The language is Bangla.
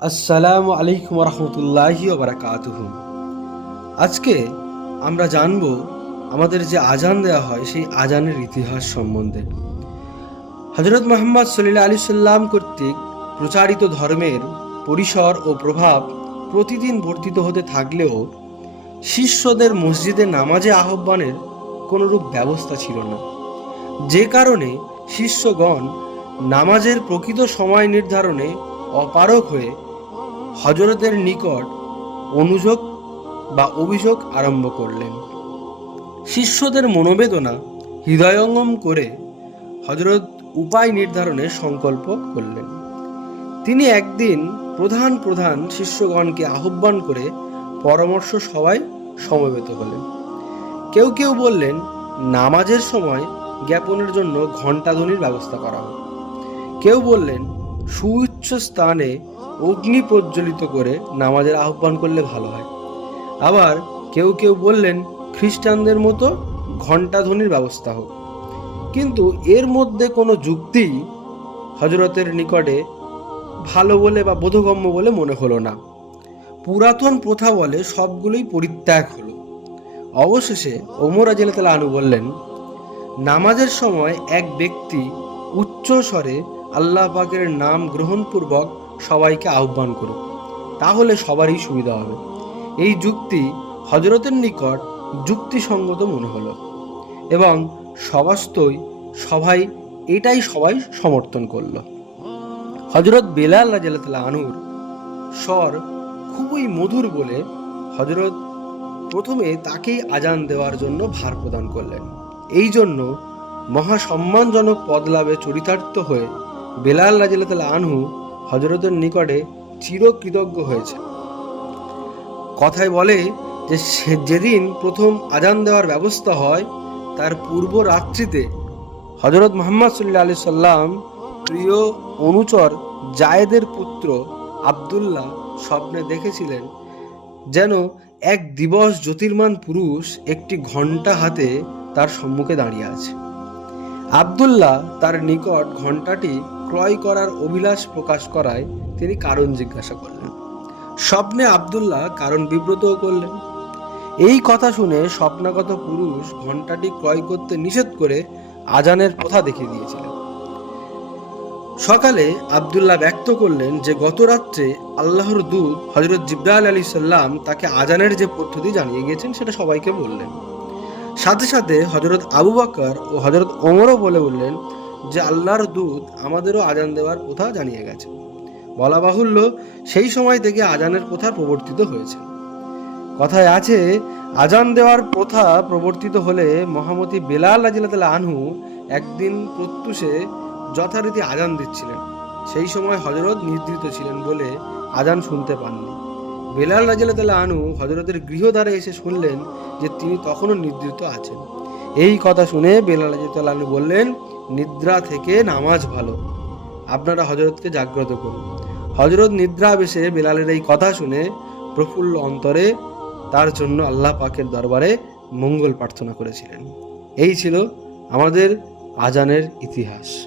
আসসালামু আলাইকুম রহমতুল্লাহি বারাকাতুহু। আজকে আমরা জানব আমাদের যে আজান দেওয়া হয় সেই আজানের ইতিহাস সম্বন্ধে। হজরত মোহাম্মদ সল্লা আলি সাল্লাম কর্তৃক প্রচারিত ধর্মের পরিসর ও প্রভাব প্রতিদিন বর্ধিত হতে থাকলেও শিষ্যদের মসজিদে নামাজে আহ্বানের কোনোরূপ ব্যবস্থা ছিল না। যে কারণে শিষ্যগণ নামাজের প্রকৃত সময় নির্ধারণে অপারক হয়ে হজরতের নিকট অনুযোগ বা অভিযোগ আরম্ভ করলেন। শিষ্যদের মনোবেদনা হৃদয়ঙ্গম করে হজরত উপায় নির্ধারণের সংকল্প করলেন। তিনি একদিন প্রধান প্রধান শিষ্যগণকে আহ্বান করে পরামর্শ সবাই সমবেত হলেন। কেউ কেউ বললেন, নামাজের সময় জ্ঞাপনের জন্য ঘণ্টাধ্বনির ব্যবস্থা করা হোক। কেউ বললেন সুউচ্চ স্থানে অগ্নি প্রজ্বলিত করে নামাজের আহ্বান করলে ভালো হয়। আবার কেউ কেউ বললেন, খ্রিস্টানদের মতো ঘণ্টাধ্বনির ব্যবস্থা হোক। কিন্তু এর মধ্যে কোনো যুক্তি হজরতের নিকটে ভালো বলে বা বোধগম্য বলে মনে হলো না। পুরাতন প্রথা বলে সবগুলোই পরিত্যাগ হলো। অবশেষে ওমর আজেলাতাল আনু বললেন, নামাজের সময় এক ব্যক্তি উচ্চ স্বরে আল্লাহ পাকের নাম গ্রহণপূর্বক সবাইকে আহ্বান করুক। তাহলে সবারই সুবিধা হবে। এই যুক্তি হজরতের নিকট যুক্তিসঙ্গত মনে হলো এবং সবাস্তই সবাই এটাই সবাই সমর্থন করল। হজরত বেলাল রাজাল্লাহ আনুর স্বর খুবই মধুর বলে হজরত প্রথমে তাকেই আজান দেওয়ার জন্য ভার প্রদান করলেন। এই জন্য মহা সম্মানজনক পদ লাভে চরিতার্থ হয়ে বেলাল রাজিল্লাহ আনহু হজরতের নিকটে চিরকৃতজ্ঞ হয়েছে। কথায় বলে যে সে যেদিন প্রথম আজান দেওয়ার ব্যবস্থা হয়, তার পূর্ব রাত্রিতে হজরত মোহাম্মদ সাল্লা আলি সাল্লাম প্রিয় অনুচর জায়েদের পুত্র আবদুল্লাহ স্বপ্নে দেখেছিলেন যেন এক দিবস জ্যোতির্মান পুরুষ একটি ঘণ্টা হাতে তার সম্মুখে দাঁড়িয়ে আছে। আবদুল্লাহ তার নিকট ঘণ্টাটি ক্রয় করার অভিলাষ প্রকাশ করায় তিনি কারণ জিজ্ঞাসা করলেন। স্বপ্নে আবদুল্লাহ কারণ বিব্রতও করলেন। এই কথা শুনে স্বপ্নাগত পুরুষ ঘণ্টাটি ক্রয় করতে নিষেধ করে আজানের প্রথা দেখিয়ে দিয়েছিলেন। সকালে আবদুল্লাহ ব্যক্ত করলেন যে, গত রাত্রে আল্লাহর দূত হজরত জিব্রাইল আলী সাল্লাম তাকে আজানের যে পদ্ধতি জানিয়ে গিয়েছেন, সেটা সবাইকে বললেন। সাথে সাথে হজরত আবু বাকর ও হজরত ওমরও বলে বললেন যে আল্লাহর দূত আমাদেরও আজান দেওয়ার প্রথা জানিয়ে গেছে। বলা বাহুল্য সেই সময় থেকে আজানের প্রথা প্রবর্তিত হয়েছে। কথায় আছে, আজান দেওয়ার প্রথা প্রবর্তিত হলে মহামতি বেলাল রাজিল্লাহ আনহু একদিন প্রত্যুষে যথারীতি আজান দিচ্ছিলেন। সেই সময় হজরত নিদ্রিত ছিলেন বলে আজান শুনতে পাননি। বেলাল রাজিল্লাহ আনু হজরতের গৃহদ্বারে এসে শুনলেন যে তিনি তখনও নিদ্রিত আছেন। এই কথা শুনে বেলাল রাজিল্লাহ আনু বললেন নিদ্রা থেকে নামাজ ভালো। আপনারা হজরতকে জাগ্রত করুন। হজরত নিদ্রা বেশে বিলালের এই কথা শুনে প্রফুল্ল অন্তরে তার জন্য আল্লাহ পাকের দরবারে মঙ্গল প্রার্থনা করেছিলেন। এই ছিল আমাদের আজানের ইতিহাস।